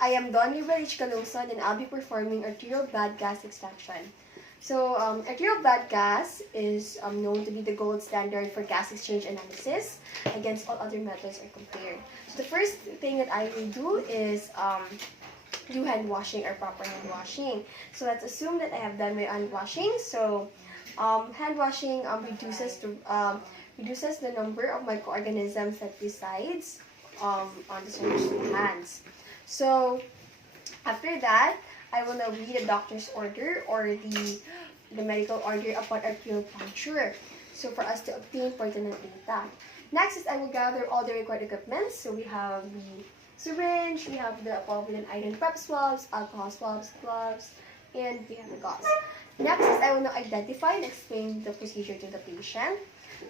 I am Gabrielle Calungsod and I'll be performing arterial blood gas extraction. So, arterial blood gas is known to be the gold standard for gas exchange analysis against all other methods are compared. So, the first thing that I will do is do hand washing or proper hand washing. So, let's assume that I have done my hand washing. So, hand washing reduces the number of microorganisms that resides on the surface of the hands. So, after that, I will now read the doctor's order or the medical order upon arterial puncture. So, for us to obtain pertinent data. Next is I will gather all the required equipment. So, we have the syringe, we have the polyethylene iron prep swabs, alcohol swabs, gloves, and we have the gauze. Next is I will now identify and explain the procedure to the patient.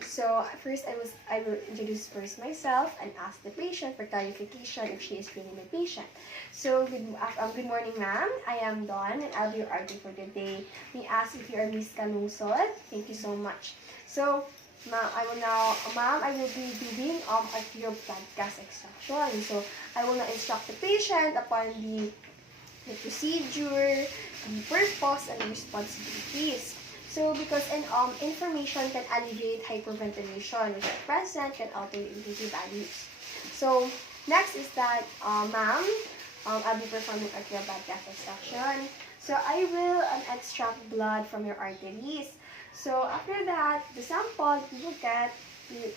So first I will introduce first myself and ask the patient for clarification if she is really my patient. So good morning, ma'am. I am Dawn and I'll be your RD for the day. May I ask if you are Miss Calungsod? Thank you so much. So ma'am, I will be doing arterial blood gas extraction. So I will now instruct the patient upon the procedure, the purpose, and the responsibilities. So, because information can alleviate hyperventilation, which at present can alter the EKG values. So, next is that, ma'am, I'll be performing arterial blood gas extraction. So, I will extract blood from your arteries. So, after that, the sample you will get,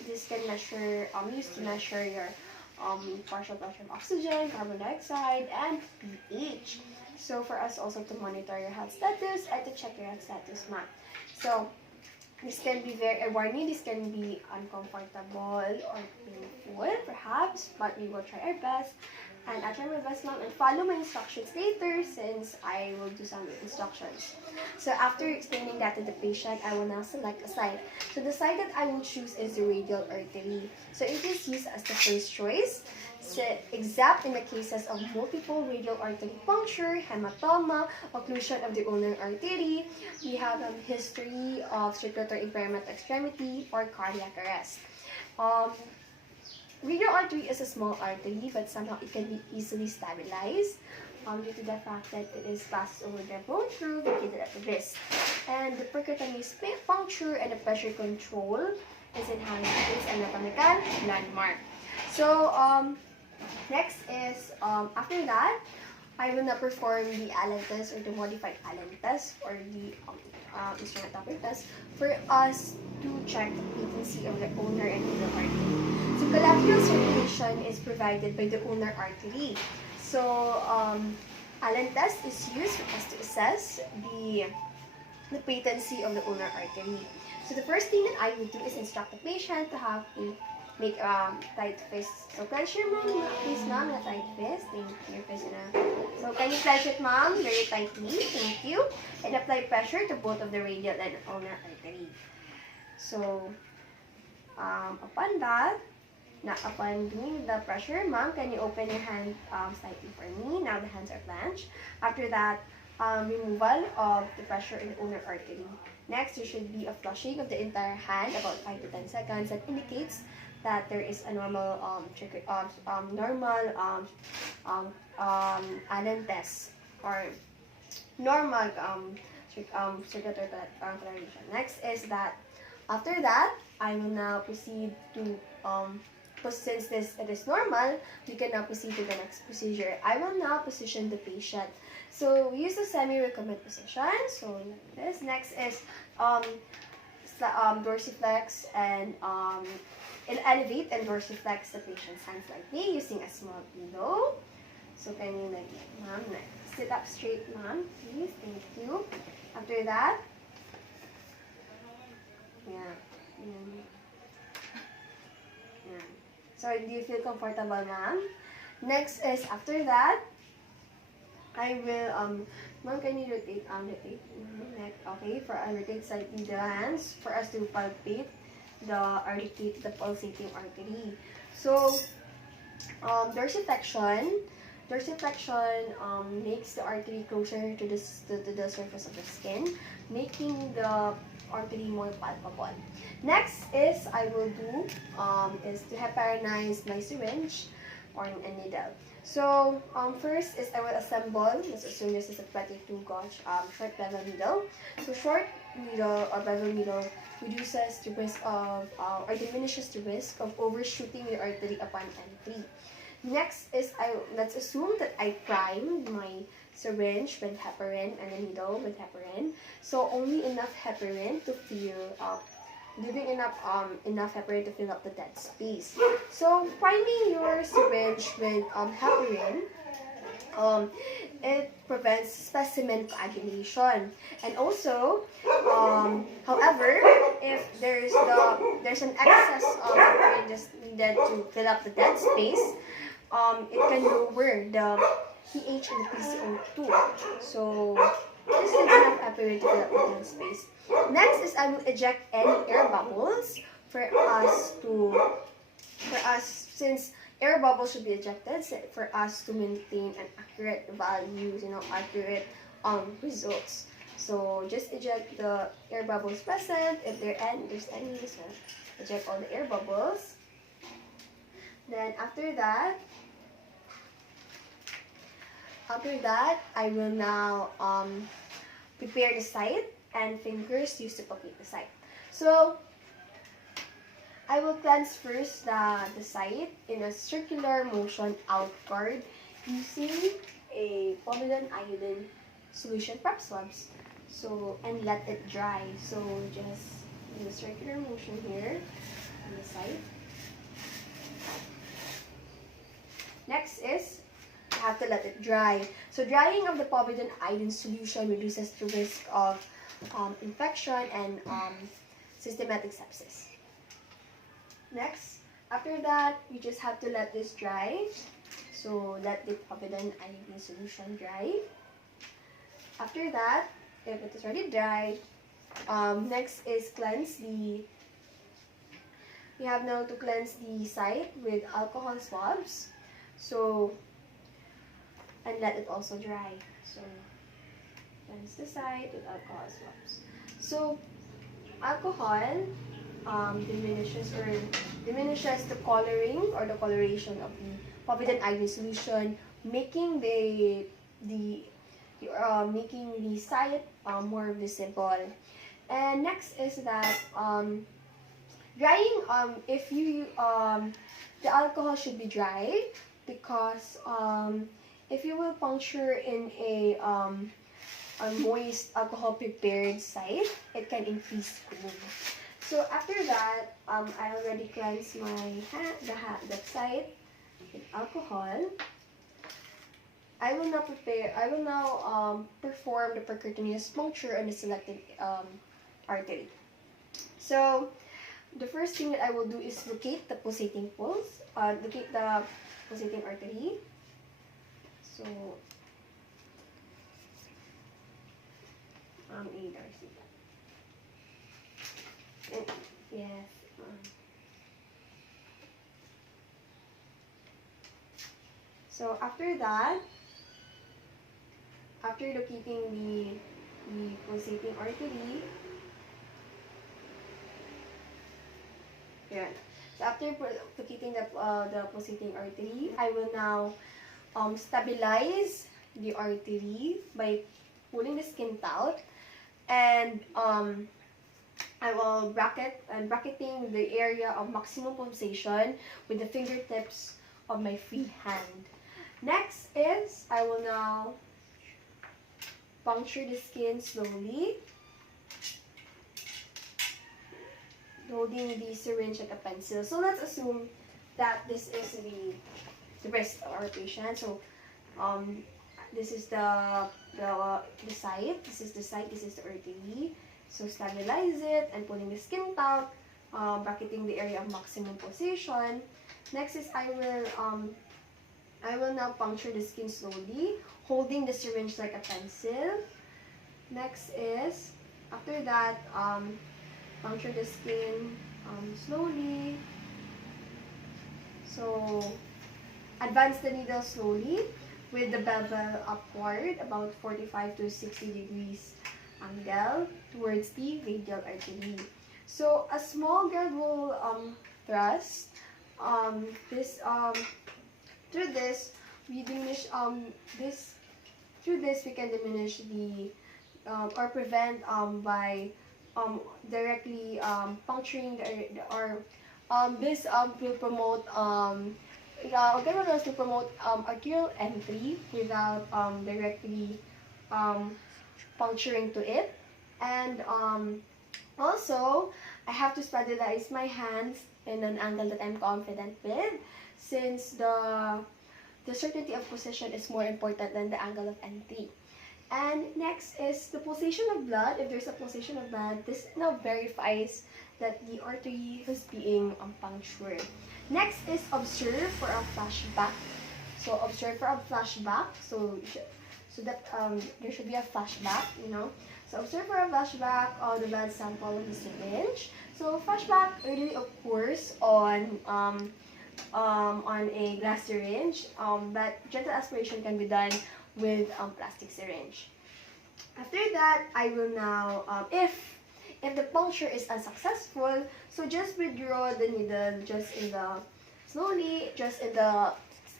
this can measure, used to measure your partial pressure of oxygen, carbon dioxide, and pH. So for us also to monitor your health status and to check your health status, ma'am. So this can be very warning. This can be uncomfortable or painful, perhaps, but we will try our best. And I'll try my best, ma'am, and follow my instructions later since I will do some instructions. So after explaining that to the patient, I will now select a site. So the site that I will choose is the radial artery. So it is used as the first choice. So, except in the cases of multiple radial artery puncture, hematoma, occlusion of the ulnar artery, we have a history of circulatory impairment extremity, or cardiac arrest. Radial artery is a small artery, but somehow it can be easily stabilized due to the fact that it is passes over the bone groove located at the wrist. And the percutaneous puncture and the pressure control is enhanced with its anatomical landmark. So, next is, after that, I will now perform the Allen test or the modified Allen test or the instrument test for us to check the patency of the ulnar and radial artery. So, collateral circulation is provided by the ulnar artery. So, Allen test is used for us to assess the patency of the ulnar artery. So, the first thing that I will do is instruct the patient to have a make tight fist. So, clench your please, ma'am, a tight fist. Thank you, Christina. So, can you clench it, ma'am, very tightly? Thank you. And apply pressure to both of the radial and ulnar artery. So, upon doing the pressure, ma'am, can you open your hand slightly for me? Now the hands are clenched. After that, removal of the pressure in the ulnar artery. Next, there should be a flushing of the entire hand, about 5 to 10 seconds. That indicates that there is a normal Allen test or normal circulatory toleration. Next is that after that, I will now proceed to since it is normal, we can now proceed to the next procedure. I will now position the patient. So we use the semi-recumbent position. So like this. Next is dorsiflex and elevate and dorsiflex the patient's hands lightly using a small pillow. So can you ma'am, sit up straight, ma'am, please. Thank you. After that, so do you feel comfortable, ma'am? Next is after that, I will ma'am, can you rotate neck? Okay, for rotate slightly the hands for us to palpate the pulsating artery. So dorsiflexion makes the artery closer to the surface of the skin, making the artery more palpable. Next is I will do is to heparinize my syringe or a needle. So first is I will assemble. Let's assume this is a 22 gauge short bevel needle. So short needle or bevel needle reduces the risk of or diminishes the risk of overshooting the artery upon entry. Next is let's assume that I primed my syringe with heparin and the needle with heparin. So only enough heparin to fill up, leaving enough heparin to fill up the dead space. So priming your syringe with heparin, it prevents specimen coagulation. And also, however, if there's an excess of heparin just needed to fill up the dead space, it can lower the pH and the PCO2. So just leave enough heparin to fill up the dead space. Next is I will eject any air bubbles for us since air bubbles should be ejected for us to maintain an accurate values, accurate results. So just eject the air bubbles present. If there's any, so eject all the air bubbles. Then after that, I will now prepare the site and fingers used to palpate the site. So I will cleanse first the site in a circular motion outward using a povidone iodine solution prep swabs. So and let it dry. So just in a circular motion here on the site. Next is you have to let it dry. So drying of the povidone iodine solution reduces the risk of infection and systematic sepsis. Next, after that, you just have to let this dry. So let the povidone iodine solution dry. After that, if it is already dried, next is cleanse the. We have now to cleanse the site with alcohol swabs. So and let it also dry. So cleanse the site with alcohol swabs. So alcohol diminishes the coloring or the coloration of the povidone iodine solution, making making the site more visible. And next is that drying. If you the alcohol should be dry because if you will puncture in a moist alcohol prepared site, it can increase gloom. So after that, I already cleansed my the site with alcohol. I will now perform the percutaneous puncture on the selected artery. So the first thing that I will do is locate the pulsating locate the pulsating artery. So yes. So after that, after locating the pulsating artery, yeah. So after locating the pulsating artery, I will now stabilize the artery by pulling the skin out, and I will bracketing the area of maximum pulsation with the fingertips of my free hand. Next is I will now puncture the skin slowly, holding the syringe like a pencil. So let's assume that this is the wrist of our patient. So this is the site. This is the site. This is the artery. So stabilize it and pulling the skin out, bracketing the area of maximum pulsation. Next is I will now puncture the skin slowly, holding the syringe like a pencil. Next is after that puncture the skin slowly. So advance the needle slowly with the bevel upward about 45 to 60 degrees angle towards the radial artery. So a small gradual thrust through this we diminish this through this we can diminish the or prevent by directly puncturing the or this will promote organelles will promote arterial entry without directly um, puncturing to it. And also I have to stabilize my hands in an angle that I'm confident with, since the certainty of position is more important than the angle of entry. And next is the pulsation of blood. If there's a pulsation of blood, this now verifies that the artery is being punctured. Next is observe for a flashback. So observe for a flashback. So that there should be a flashback, you know. So observe for a flashback of the blood sample of the syringe. So flashback really occurs on a glass syringe, but gentle aspiration can be done with plastic syringe. After that, I will now, if the puncture is unsuccessful, so just withdraw the needle just in the, slowly, just in the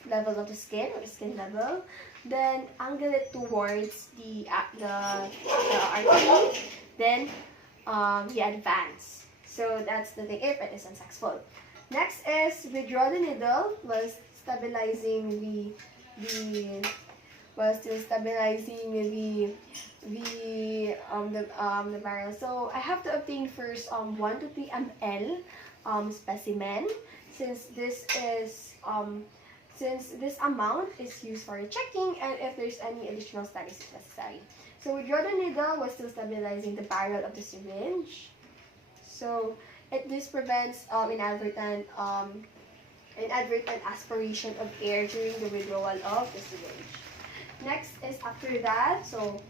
level of the skin, or the skin level, then angle it towards the artery, then we advance. So that's the thing if it is unsuccessful. Next is withdraw the needle while stabilizing the barrel. So I have to obtain first 1 to 3 ml specimen, since this amount is used for checking and if there's any additional studies necessary. So withdraw the needle while still stabilizing the barrel of the syringe. So this prevents inadvertent aspiration of air during the withdrawal of the syringe. Next is after that, so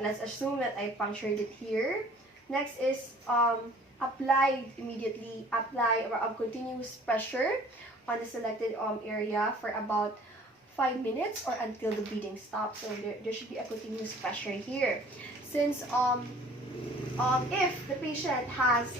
let's assume that I punctured it here. Next is apply continuous pressure on the selected area for about 5 minutes or until the bleeding stops. So there should be a continuous pressure here. Since if the patient has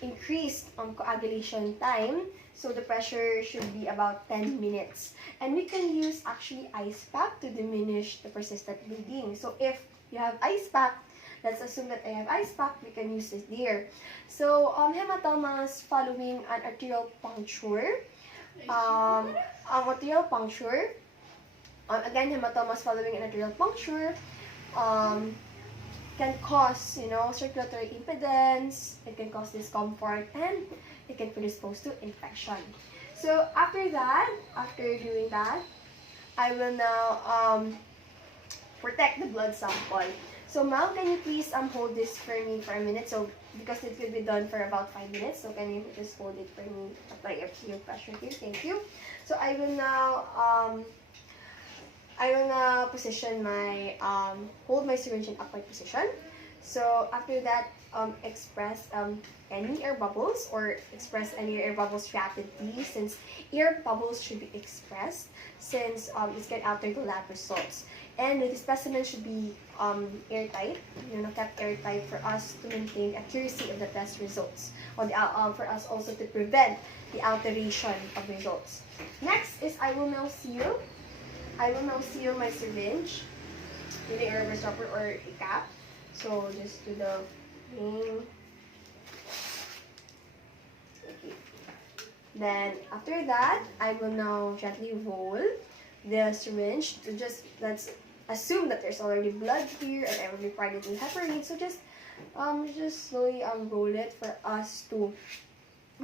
increased coagulation time, so the pressure should be about 10 minutes. And we can use actually ice pack to diminish the persistent bleeding. So if you have ice pack, let's assume that I have ice pack, we can use it there. So hematomas following an arterial puncture. Arterial puncture. Again, hematomas following an arterial puncture can cause, circulatory impedance, it can cause discomfort, and it can predispose to infection. So after doing that, I will now protect the blood sample. So Mal, can you please hold this for me for a minute? So because it will be done for about 5 minutes, so can you just hold it for me? Apply your pressure here. Thank you. So I will now position my hold my syringe in upright position. So after that, express any air bubbles or express any air bubbles rapidly, since air bubbles should be expressed since this can alter the lab results. And the specimen should be airtight, kept airtight for us to maintain accuracy of the test results, or for us also to prevent the alteration of results. Next is I will now seal my syringe with a rubber stopper or a cap. So just do the thing. Okay. Then after that, I will now gently roll the syringe. So let's assume that there's already blood here and I already fried it in heparin. So just slowly roll it for us to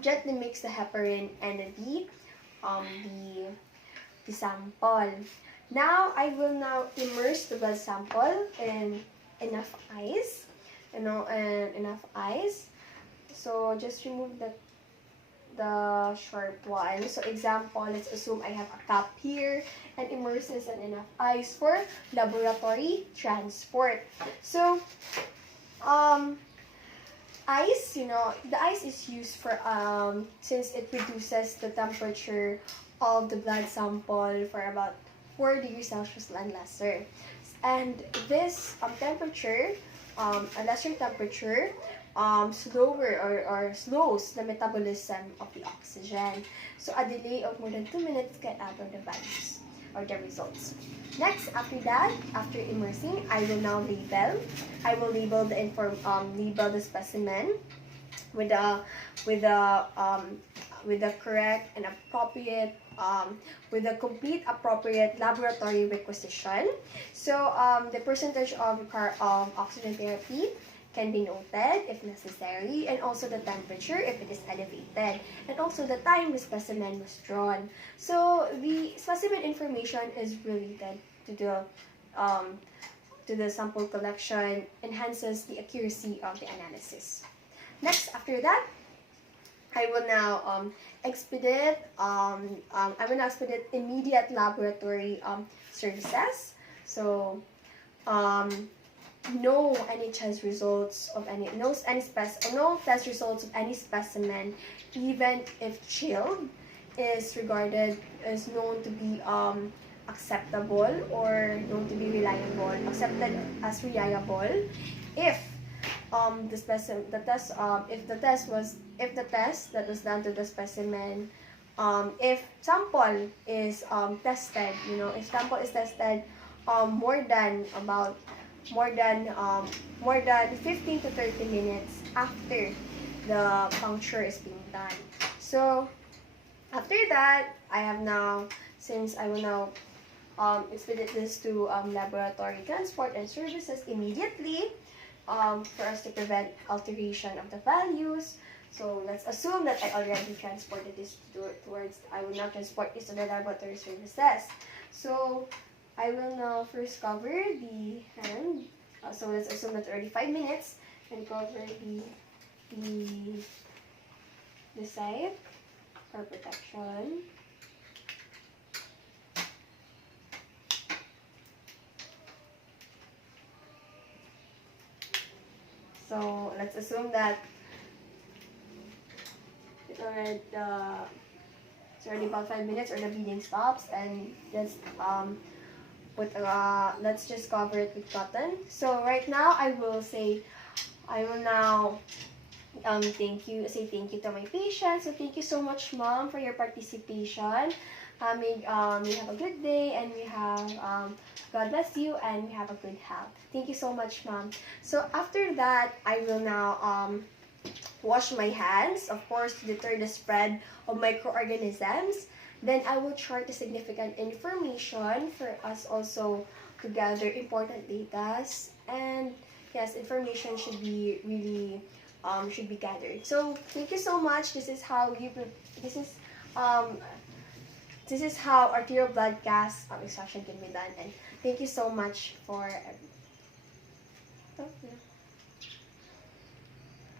gently mix the heparin and the sample. Now I will now immerse the blood sample in enough ice, and enough ice. So just remove the sharp one. So example, let's assume I have a cup here and immerse this in enough ice for laboratory transport. So ice, the ice is used for since it reduces the temperature of the blood sample for about 4 degrees Celsius and lesser. And this temperature, a lesser temperature, slower or slows the metabolism of the oxygen. So a delay of more than 2 minutes can alter the values or the results. Next, after that, after immersing, I will now label. I will label the specimen with the with the with the correct and appropriate with the complete appropriate laboratory requisition. So the percentage of oxygen therapy can be noted if necessary, and also the temperature if it is elevated, and also the time the specimen was drawn. So the specimen information is related to the sample collection, enhances the accuracy of the analysis. Next, after that, I will now expedite immediate laboratory services. So no test results of no test results of any specimen, even if chilled, is known to be acceptable or known to be reliable, accepted as reliable if if the test that was done to the specimen, if sample is tested, if sample is tested more than 15 to 30 minutes after the puncture is being done. So after that, since I will now expedite this to laboratory transport and services immediately, for us to prevent alteration of the values. So let's assume that I already transported this I will now transport this to the laboratory services. So I will now first cover the hand. So let's assume that's already 5 minutes, and cover the side for protection. So let's assume that it's already about 5 minutes, or the bleeding stops, and let's just cover it with cotton. So right now I will now say thank you to my patients. So thank you so much, Mom, for your participation. May you have a good day, and we have God bless you, and we have a good health. Thank you so much, Mom. So after that, I will now wash my hands, of course, to deter the spread of microorganisms. Then I will chart the significant information for us also to gather important data. And yes, information should be really should be gathered. So thank you so much. This is how arterial blood gas extraction can be done. And thank you so much for everything.